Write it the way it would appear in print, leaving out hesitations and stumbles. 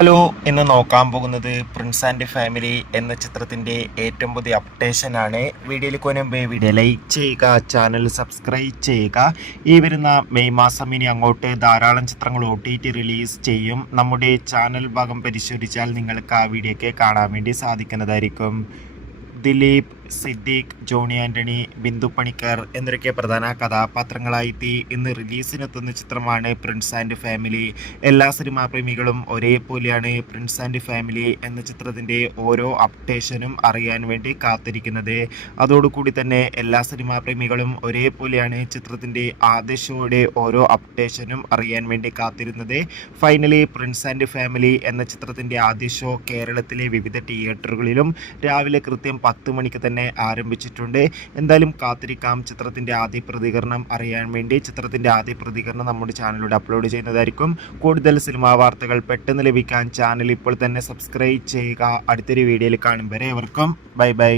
Hello, ഇന്ന് നോക്കാൻ പോകുന്നത് പ്രിൻസ് ആൻഡ് ഫാമിലി എന്ന ചിത്രത്തിൻ്റെ ഏറ്റവും പുതിയ അപ്ഡേഷൻ ആണ്. വീഡിയോയിൽ മുൻപ് വീഡിയോ ലൈക്ക് ചെയ്യുക, ചാനൽ സബ്സ്ക്രൈബ് ചെയ്യുക. ഈ വരുന്ന മെയ് മാസം ഇനി അങ്ങോട്ട് ധാരാളം ചിത്രങ്ങൾ OTT റിലീസ് ചെയ്യും. നമ്മുടെ ചാനൽ ഭാഗം പരിശോധിച്ചാൽ നിങ്ങൾക്ക് ആ വീഡിയോയ്ക്ക് കാണാൻ വേണ്ടി സാധിക്കുന്നതായിരിക്കും. ദിലീപ്, സിദ്ദീഖ്, ജോണി ആൻ്റണി, ബിന്ദു പണിക്കർ എന്നൊക്കെ പ്രധാന കഥാപാത്രങ്ങളായി ഇന്ന് റിലീസിനെത്തുന്ന ചിത്രമാണ് പ്രിൻസ് ആൻഡ് ഫാമിലി. എല്ലാ സിനിമാ പ്രേമികളും ഒരേപോലെയാണ് പ്രിൻസ് ആൻഡ് ഫാമിലി എന്ന ചിത്രത്തിൻ്റെ ഓരോ അപ്ഡേഷനും അറിയാൻ വേണ്ടി കാത്തിരിക്കുന്നത്. അതോടുകൂടി തന്നെ എല്ലാ സിനിമാ പ്രേമികളും ഒരേപോലെയാണ് ചിത്രത്തിൻ്റെ ആദ്യ ഷോയുടെ ഓരോ അപ്ഡേഷനും അറിയാൻ വേണ്ടി കാത്തിരുന്നത്. ഫൈനലി പ്രിൻസ് ആൻഡ് ഫാമിലി എന്ന ചിത്രത്തിൻ്റെ ആദ്യ ഷോ കേരളത്തിലെ വിവിധ തിയേറ്ററുകളിലും രാവിലെ കൃത്യം 10 മണിക്ക് തന്നെ ആരംഭിച്ചിട്ടുണ്ട്. എന്തായാലും കാത്തിരിക്കാം ചിത്രത്തിൻ്റെ ആദ്യ പ്രതികരണം അറിയാൻ വേണ്ടി. ചിത്രത്തിൻ്റെ ആദ്യ പ്രതികരണം നമ്മുടെ ചാനലിലൂടെ അപ്ലോഡ് ചെയ്യുന്നതായിരിക്കും. കൂടുതൽ സിനിമാ വാർത്തകൾ പെട്ടെന്ന് ലഭിക്കാൻ ചാനൽ ഇപ്പോൾ തന്നെ സബ്സ്ക്രൈബ് ചെയ്യുക. അടുത്തൊരു വീഡിയോയിൽ കാണും വരെ ഏവർക്കും ബൈ ബൈ.